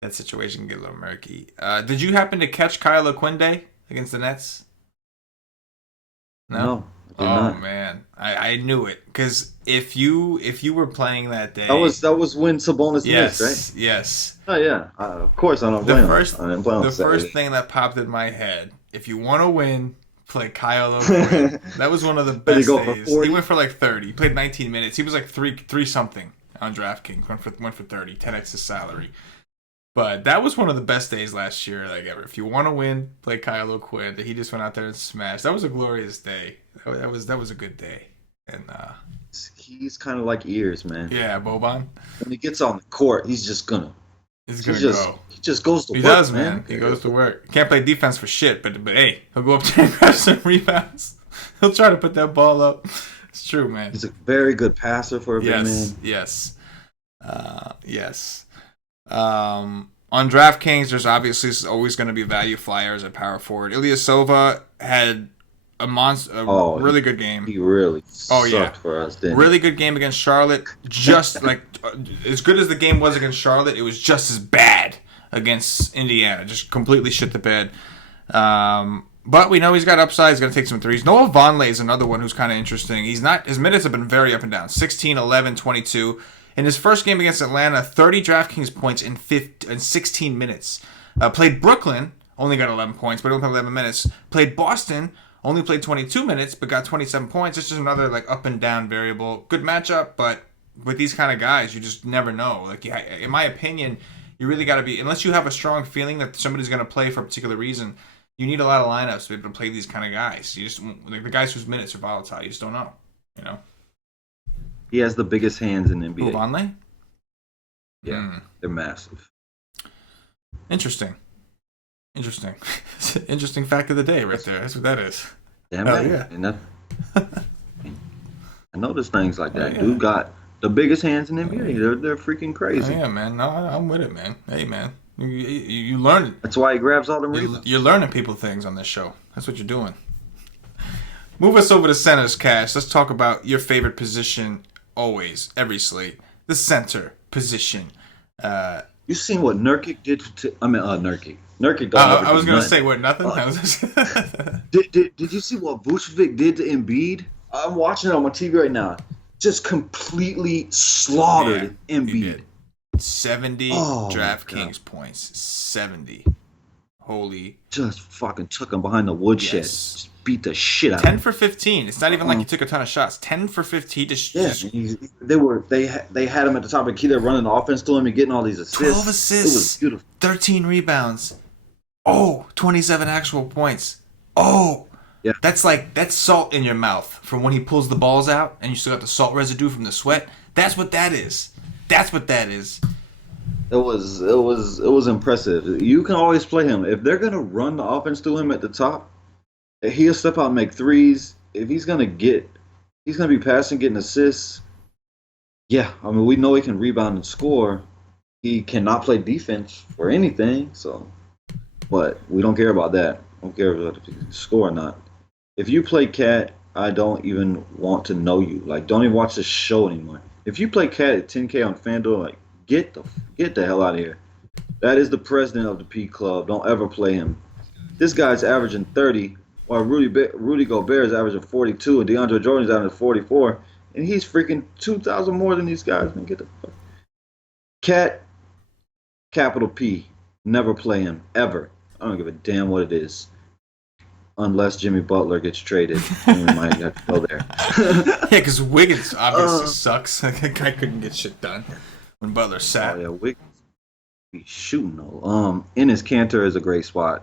that situation can get a little murky. Did you happen to catch Kyle O'Quinde against the Nets? No. No, I did Oh not. man, I knew it because if you were playing that day, That was when Sabonis missed, right? yes. Oh yeah. Of course I don't The play on. first I didn't play on the first Saturday. thing that popped in my head, if you want to win, play Kyle O'Quinn. That was one of the Did he best go for days. 40? He went for like 30. He played 19 minutes. He was like three something on DraftKings. Went for 30, 10x his salary. But that was one of the best days last year, like ever. If you want to win, play Kyle O'Quinn. He just went out there and smashed. That was a glorious day. That was a good day. And He's kind of like ears, man. yeah, Boban. When he gets on the court, he's just gonna. He's He gonna just go. he just goes to He work, does, man. He goes to work. Can't play defense for shit, but hey, he'll go up there and grab some rebounds. He'll try to put that ball up. It's true, man. He's a very good passer for a big man. Yes. On DraftKings, there's obviously always going to be value flyers at power forward. Ilyasova had really good game. He really Oh, yeah. sucked for us, didn't Really good game against Charlotte. Just like as good as the game was against Charlotte, it was just as bad against Indiana. Just completely shit the bed. But we know he's got upside. He's going to take some threes. Noah Vonleh is another one who's kind of interesting. His minutes have been very up and down. 16, 11, 22. In his first game against Atlanta, 30 DraftKings points in 16 minutes. Played Brooklyn, only got 11 points, but only played 11 minutes. Played Boston, only played 22 minutes, but got 27 points. It's just another like up and down variable. Good matchup, but with these kind of guys, you just never know. Like, in my opinion, you really got to be, unless you have a strong feeling that somebody's going to play for a particular reason, you need a lot of lineups to be able to play these kind of guys. You just, like the guys whose minutes are volatile, you just don't know, you know? he has the biggest hands in the NBA. Who, Vonleh? Yeah, they're massive. Interesting. Interesting fact of the day right there. That's what that is. Damn Oh, right. yeah. And I notice things like that. Oh, yeah. Dude got the biggest hands in the NBA. They're freaking Oh, crazy. yeah, man. No, I'm with it, man. Hey, man. You learn. That's why he grabs all the rebounds. You're learning people things on this show. That's what you're doing. Move us over to centers, Cash. Let's talk about your favorite position always, every slate. The center position. You seen what Nurkic did to? Nurkic. Nurkic don't I was going gonna say what nothing. Did you see what Vucevic did to Embiid? I'm watching it on my TV right now. Just completely slaughtered Embiid. 70 DraftKings points. 70. Holy. Just fucking took him behind the woodshed. Yes. Just beat the shit out of 10 him. for 15. It's not even like he took a ton of shots. 10 for 15. They had him at the top of the key. They're running the offense to him and getting all these assists. 12 assists. It was beautiful. 13 rebounds. Oh, 27 actual points. Oh. Yeah. That's salt in your mouth from when he pulls the balls out and you still got the salt residue from the sweat. That's what that is. It was impressive. You can always play him. If they're gonna run the offense to him at the top, he'll step out and make threes. If he's gonna be passing, getting assists. Yeah, I mean we know he can rebound and score. He cannot play defense or anything, so but we don't care about that. We don't care if he can score or not. If you play Cat, I don't even want to know you. Like, don't even watch the show anymore. If you play Cat at 10K on FanDuel, like, get the hell out of here. That is the president of the P Club. Don't ever play him. This guy's averaging 30, while Rudy Gobert is averaging 42, and DeAndre Jordan's averaging 44, and he's freaking 2,000 more than these guys. Man, get the fuck. Cat, capital P. Never play him ever. I don't give a damn what it is. Unless Jimmy Butler gets traded, we might have to go there. Yeah, because Wiggins obviously sucks. That guy couldn't get shit done when Butler sat. Oh yeah, Wiggins be shooting though. Enes Kanter is a great spot.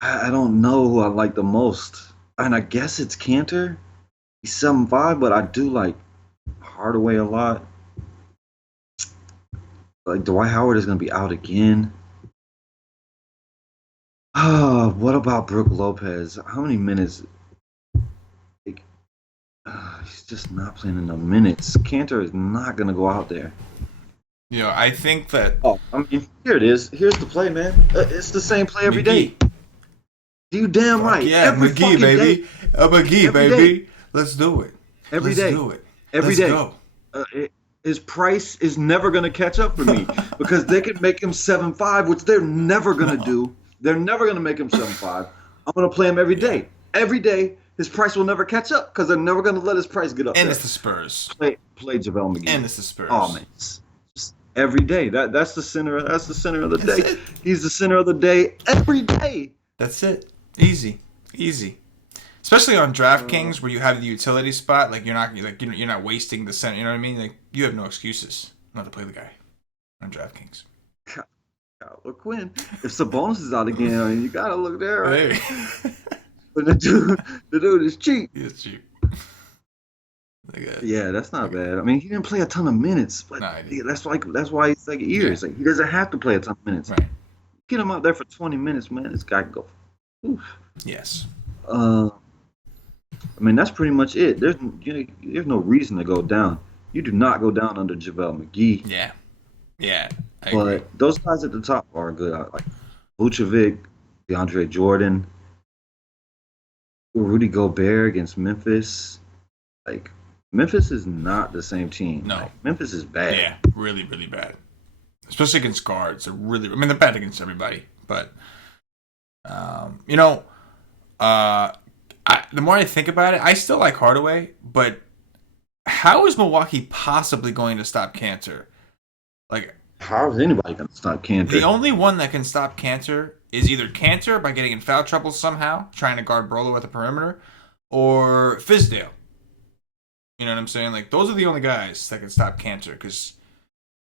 I don't know who I like the most, and I guess it's Kanter. He's 7'5", but I do like Hardaway a lot. Like Dwight Howard is going to be out again. What about Brook Lopez? How many minutes? Like, he's just not playing enough minutes. Cantor is not going to go out there. I think that. Oh, I mean, here it is. Here's the play, man. It's the same play every day. You damn right. Yeah, every McGee, baby. McGee, baby. Day. Let's do it. Every day. Let's do it. Every day. Go. His price is never going to catch up for me because they can make him 7.5, which they're never going to do. They're never going to make him 7.5. I'm going to play him every day. Every day, his price will never catch up because they're never going to let his price get up. And there. It's the Spurs. Play JaVale McGee. And it's the Spurs. Oh man, just every day. That's the center. That's the center of the day. He's the center of the day every day. That's it. Easy. Especially on DraftKings where you have the utility spot, like you're not wasting the center. You know what I mean? Like you have no excuses not to play the guy on DraftKings. Look, Quinn, if Sabonis is out again, you gotta look there, right? Hey. But the dude is cheap. He is cheap. Yeah, that's not bad. I mean, he didn't play a ton of minutes, but that's why he's like ears. Like he doesn't have to play a ton of minutes. Right. Get him out there for 20 minutes, man. This guy can go. Oof. Yes. I mean, that's pretty much it. There's no reason to go down. You do not go down under JaVale McGee. Yeah. I but agree. Those guys at the top are good. Like Vucevic, DeAndre Jordan, Rudy Gobert against Memphis. Like Memphis is not the same team. No, like, Memphis is bad. Yeah, really, really bad. Especially against guards. They're bad against everybody. But the more I think about it, I still like Hardaway, but how is Milwaukee possibly going to stop Cantor? Like, how is anybody going to stop Cantor? The only one that can stop Cantor is either Cantor by getting in foul trouble somehow, trying to guard Brolo at the perimeter, or Fizdale. You know what I'm saying? Like, those are the only guys that can stop Cantor. Because,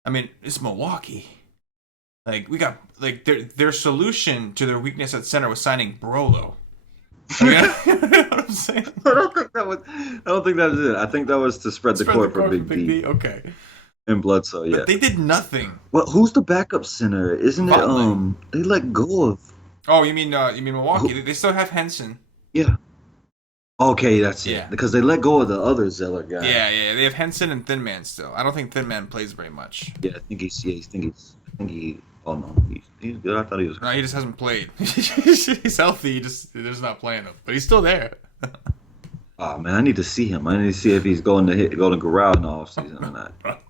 I mean, it's Milwaukee. Like, we got, like, their solution to their weakness at center was signing Brolo. You know what I'm saying? I don't think that was it. I think that was to spread the court for Big D. Okay. And Bledsoe, yeah. But they did nothing. Well, who's the backup center? Isn't it? They let go of. Oh, you mean Milwaukee? They still have Henson. Yeah. Okay, that's it. Because they let go of the other Zeller guy. Yeah. They have Henson and Thin Man still. I don't think Thin Man plays very much. Yeah, I think he. Oh no, he's good. I thought he was. No, he just hasn't played. He's healthy. They're just not playing him, but he's still there. Oh man, I need to see him. I need to see if he's going to Corral in the offseason or not.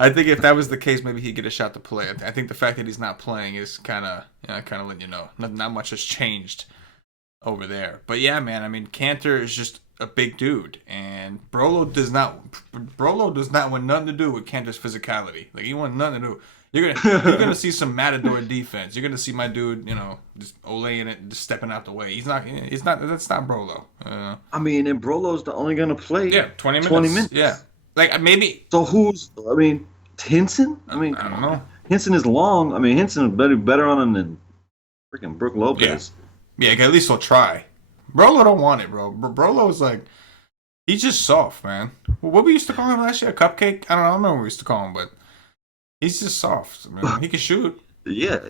I think if that was the case, maybe he'd get a shot to play. I think the fact that he's not playing is kind of letting you know. Not much has changed over there. But yeah, man, I mean, Cantor is just a big dude, and Brolo does not want nothing to do with Cantor's physicality. Like, he wants nothing to do. You're gonna see some Matador defense. You're gonna see my dude, just olaying it, just stepping out the way. He's not. That's not Brolo. I mean, and Brolo's only gonna play. Yeah, 20 minutes. 20 minutes. Yeah, like maybe. So who's? I mean, Henson. I mean, I don't know. Henson is long. I mean, Henson is better on him than freaking Brook Lopez. Yeah, at least he'll try. Brolo don't want it, bro. Brolo is like, he's just soft, man. What we used to call him last year, a cupcake. I don't know what we used to call him, but. He's just soft, man. He can shoot. Yeah.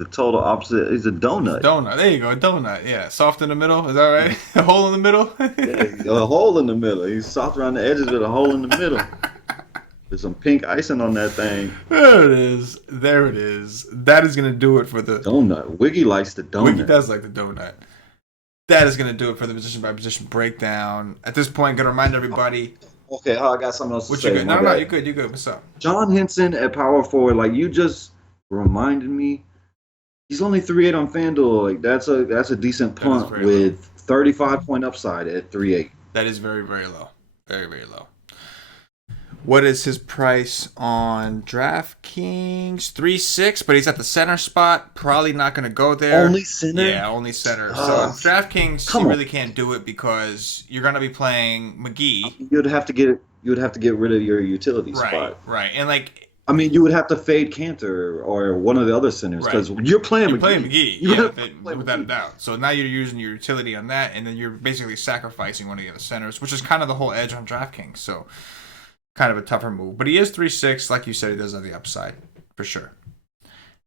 The total opposite. He's a donut. There you go. A donut. Yeah. Soft in the middle. Is that right? A hole in the middle? Yeah, a hole in the middle. He's soft around the edges with a hole in the middle. There's some pink icing on that thing. There it is. That is going to do it for the... Donut. Wiggy likes the donut. Wiggy does like the donut. That is going to do it for the position-by-position breakdown. At this point, going to remind everybody... Okay, I got something else to say. You good? No, you're good. You're good. What's up? John Henson at power forward, like you just reminded me, he's only 3.8 on FanDuel. Like that's a decent punt with 35-point upside at 3.8. That is very, very low. Very, very low. What is his price on DraftKings? 3.6, but he's at the center spot. Probably not going to go there. Only center? Yeah, only center. So on DraftKings, you really can't do it because you're going to be playing McGee. You'd have to get rid of your utility spot. Right. And like, I mean, you would have to fade Cantor or one of the other centers because you're playing McGee. Yeah, without a doubt. So now you're using your utility on that, and then you're basically sacrificing one of the other centers, which is kind of the whole edge on DraftKings. So. kind of a tougher move. But he is 3-6. Like you said, he does have the upside for sure.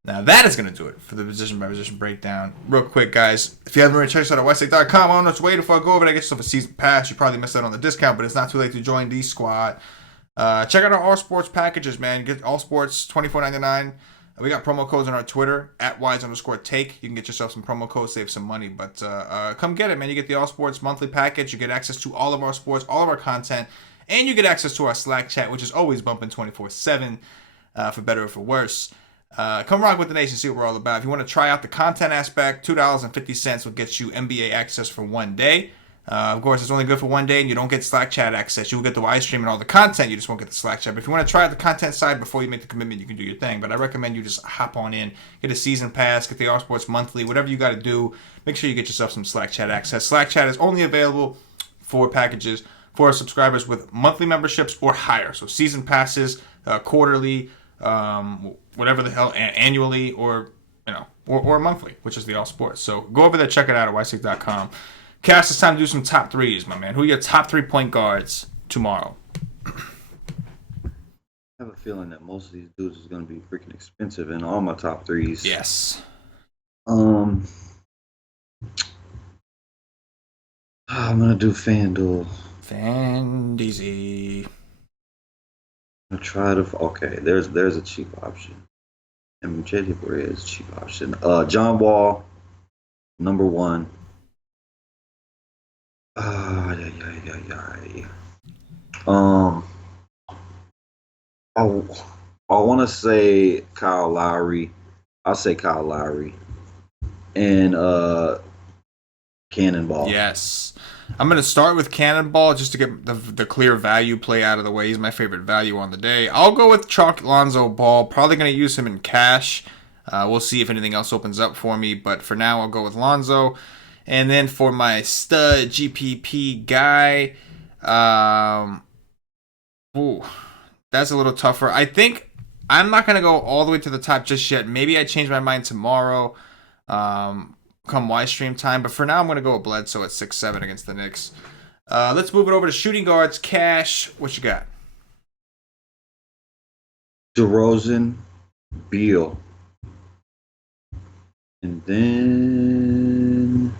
Now that is going to do it for the position by position breakdown. Real quick, guys, if you haven't already checked us out at WiseTake.com, I don't know what's waiting for. Go over there, get yourself a season pass. You probably missed out on the discount, but it's not too late to join the squad. Check out our all sports packages, man. Get all sports $24.99. We got promo codes on our Twitter at @wise_take. You can get yourself some promo codes, save some money. But come get it, man. You get the all sports monthly package. You get access to all of our sports, all of our content, and you get access to our Slack chat, which is always bumping 24/7, for better or for worse. Come rock with the nation, see what we're all about. If you want to try out the content aspect, $2.50 will get you NBA access for 1 day. Of course, it's only good for 1 day, and you don't get Slack chat access. You will get the live stream and all the content. You just won't get the Slack chat. But if you want to try out the content side before you make the commitment, you can do your thing. But I recommend you just hop on in, get a season pass, get the All Sports monthly, whatever you got to do. Make sure you get yourself some Slack chat access. Slack chat is only available for packages for subscribers with monthly memberships or higher. So season passes, quarterly, whatever the hell, annually, or or monthly, which is the All Sports. So go over there, check it out at WiseTake.com. Cass, it's time to do some top threes, my man. Who are your top 3 point guards tomorrow? I have a feeling that most of these dudes is going to be freaking expensive in all my top threes. Yes. I'm going to do FanDuel. Fandeasy. I'm going to try to... Okay, there's a cheap option. And JD Barea is a cheap option. John Wall, number 1. I want to say Kyle Lowry. I'll say Kyle Lowry. And Cannonball. Yes. I'm going to start with Cannonball just to get the clear value play out of the way. He's my favorite value on the day. I'll go with Chalk Lonzo Ball. Probably going to use him in cash. We'll see if anything else opens up for me. But for now, I'll go with Lonzo. And then for my stud GPP guy, that's a little tougher. I think I'm not going to go all the way to the top just yet. Maybe I change my mind tomorrow, come Y stream time. But for now, I'm going to go with Bledsoe at 6-7 against the Knicks. Let's move it over to shooting guards. Cash, what you got? DeRozan, Beal. And then...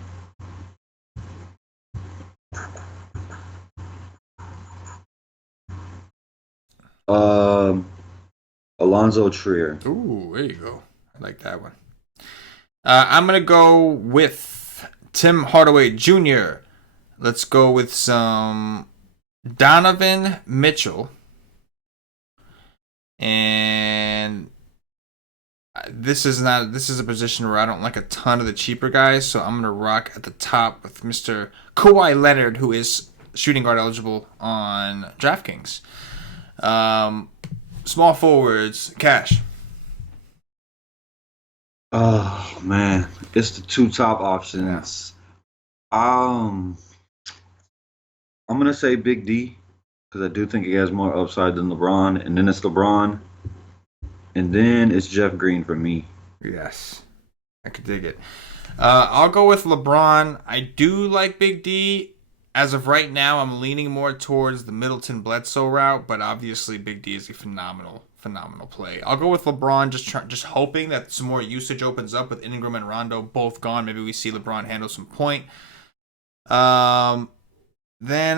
Alonzo Trier. Ooh, there you go. I like that one. I'm going to go with Tim Hardaway Jr. Let's go with some Donovan Mitchell. And this is a position where I don't like a ton of the cheaper guys, so I'm going to rock at the top with Mr. Kawhi Leonard, who is shooting guard eligible on DraftKings. Small forwards, Cash. Oh man, it's the 2 top options. I'm gonna say Big D because I do think he has more upside than LeBron, and then it's LeBron, and then it's Jeff Green for me. Yes, I could dig it. I'll go with LeBron. I do like Big D. As of right now, I'm leaning more towards the Middleton Bledsoe route, but obviously Big D is a phenomenal play. I'll go with LeBron, just hoping that some more usage opens up with Ingram and Rondo both gone. Maybe we see LeBron handle some point. Then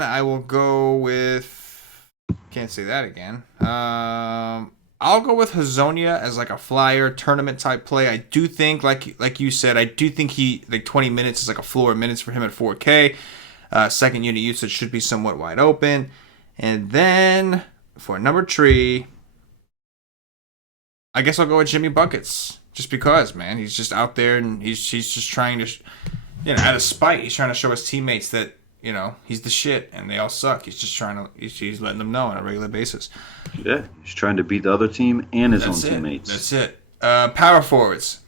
I will go with... Can't say that again. I'll go with Hazonia as like a flyer tournament type play. I do think, like you said, I do think 20 minutes is like a floor of minutes for him at 4K. Second unit usage should be somewhat wide open. And then for number 3, I guess I'll go with Jimmy Buckets. Just because, man, he's just out there and he's just trying to, out of spite, he's trying to show his teammates that, he's the shit and they all suck. He's just he's letting them know on a regular basis. Yeah, he's trying to beat the other team and his own teammates. That's it. Power forwards.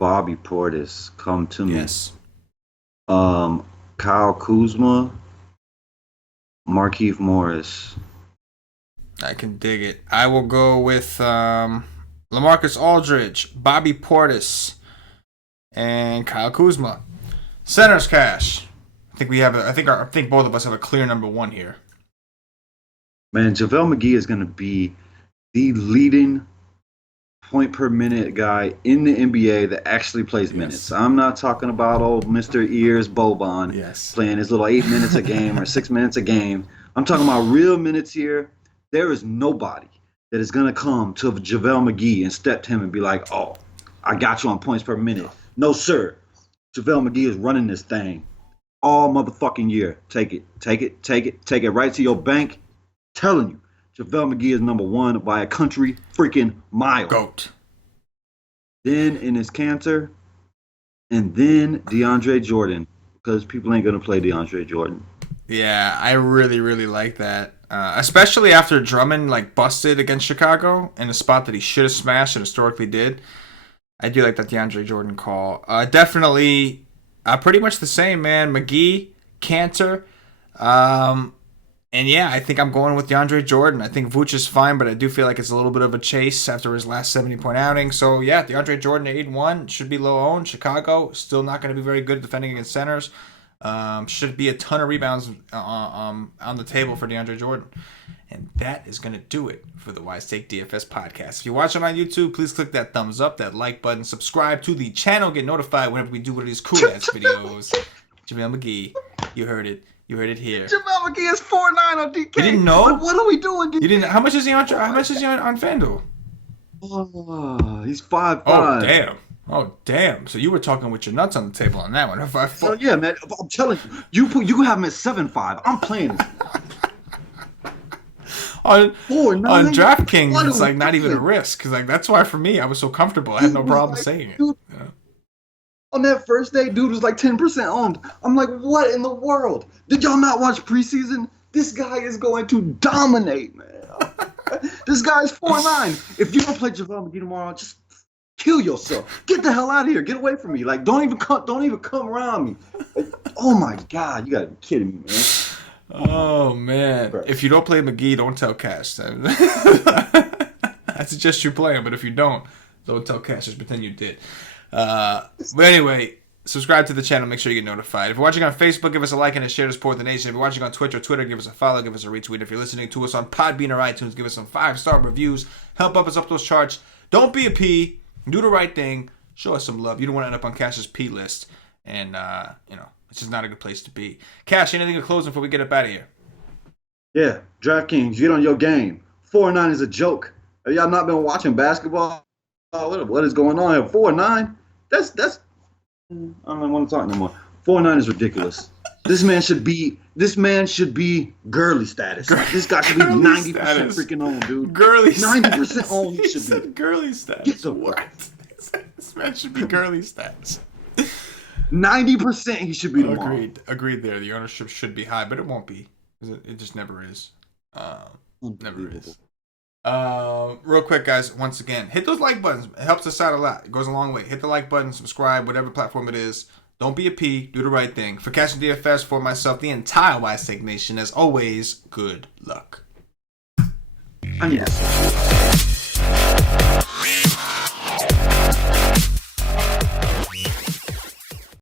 Bobby Portis, come to me. Yes. Kyle Kuzma, Markieff Morris. I can dig it. I will go with LaMarcus Aldridge, Bobby Portis, and Kyle Kuzma. Centers, Cash. I think both of us have a clear number 1 here. Man, JaVale McGee is going to be the leading point per minute guy in the NBA that actually plays minutes. I'm not talking about old Mr. Ears Boban playing his little 8 minutes a game or 6 minutes a game. I'm talking about real minutes here. There is nobody that is going to come to JaVale McGee and step to him and be like, oh, I got you on points per minute. No, sir. JaVale McGee is running this thing all motherfucking year. Take it right to your bank. Telling you, JaVale McGee is number one by a country freaking mile. GOAT. Then in his cancer, and then DeAndre Jordan, because people ain't going to play DeAndre Jordan. Yeah, I really, really like that. Especially after Drummond busted against Chicago in a spot that he should have smashed and historically did. I do like that DeAndre Jordan call. Definitely pretty much the same, man. McGee, Cantor. And yeah, I think I'm going with DeAndre Jordan. I think Vooch is fine, but I do feel like it's a little bit of a chase after his last 70-point outing. So yeah, DeAndre Jordan at 8-1 should be low owned. Chicago still not going to be very good defending against centers. Should be a ton of rebounds on the table for DeAndre Jordan. And that is going to do it for the WiseTake DFS podcast. If you're watching on YouTube, please click that thumbs up, that like button, subscribe to the channel, get notified whenever we do one of these cool ass videos. JaVale McGee, you heard it. You heard it here. JaVale McGee is 4.9 on DK. You didn't know? What are we doing, dude? You didn't. How much is he on FanDuel? Oh, he's 5'5". Oh damn! So you were talking with your nuts on the table on that one. Oh yeah, man. I'm telling you, you have him at 7.5. I'm playing this. on DraftKings, it's not even a risk because that's why for me I was so comfortable. I had no problem saying it. Dude, on that first day, dude was 10% owned. I'm like, what in the world? Did y'all not watch preseason? This guy is going to dominate, man. This guy's 4.9. If you don't play JaVale McGee tomorrow, just kill yourself. Get the hell out of here. Get away from me. Don't even come around me. Oh my God, you gotta be kidding me, man. Oh man. Bro. If you don't play McGee, don't tell Cash. I suggest you play him, but if you don't tell Cash. Just pretend you did. But anyway, subscribe to the channel. Make sure you get notified. If you're watching on Facebook, give us a like and a share to support the nation. If you're watching on Twitch or Twitter, give us a follow, give us a retweet. If you're listening to us on Podbean or iTunes, give us some 5-star reviews. Help us up those charts. Don't be a P. Do the right thing. Show us some love. You don't want to end up on Cash's P list. And, it's just not a good place to be. Cash, anything to close before we get up out of here? Yeah, DraftKings, get on your game. 4.9 is a joke. Have y'all not been watching basketball? What is going on here? 4.9? That's I don't want to talk no more. 4.9 is ridiculous. This man should be girly status. This guy should be 90% freaking owned, dude. Girly 90% owned he should be. Girly status. Get the what? This man should be girly status. 90% he should be tomorrow. Agreed there. The ownership should be high, but it won't be. It just never is. Never is. Real quick, guys, once again, hit those like buttons. It helps us out a lot. It goes a long way. Hit the like button, subscribe, whatever platform it is. Don't be a P. Do the right thing. For CashinDFS, for myself, the entire WiseTake Nation, as always, good luck. I need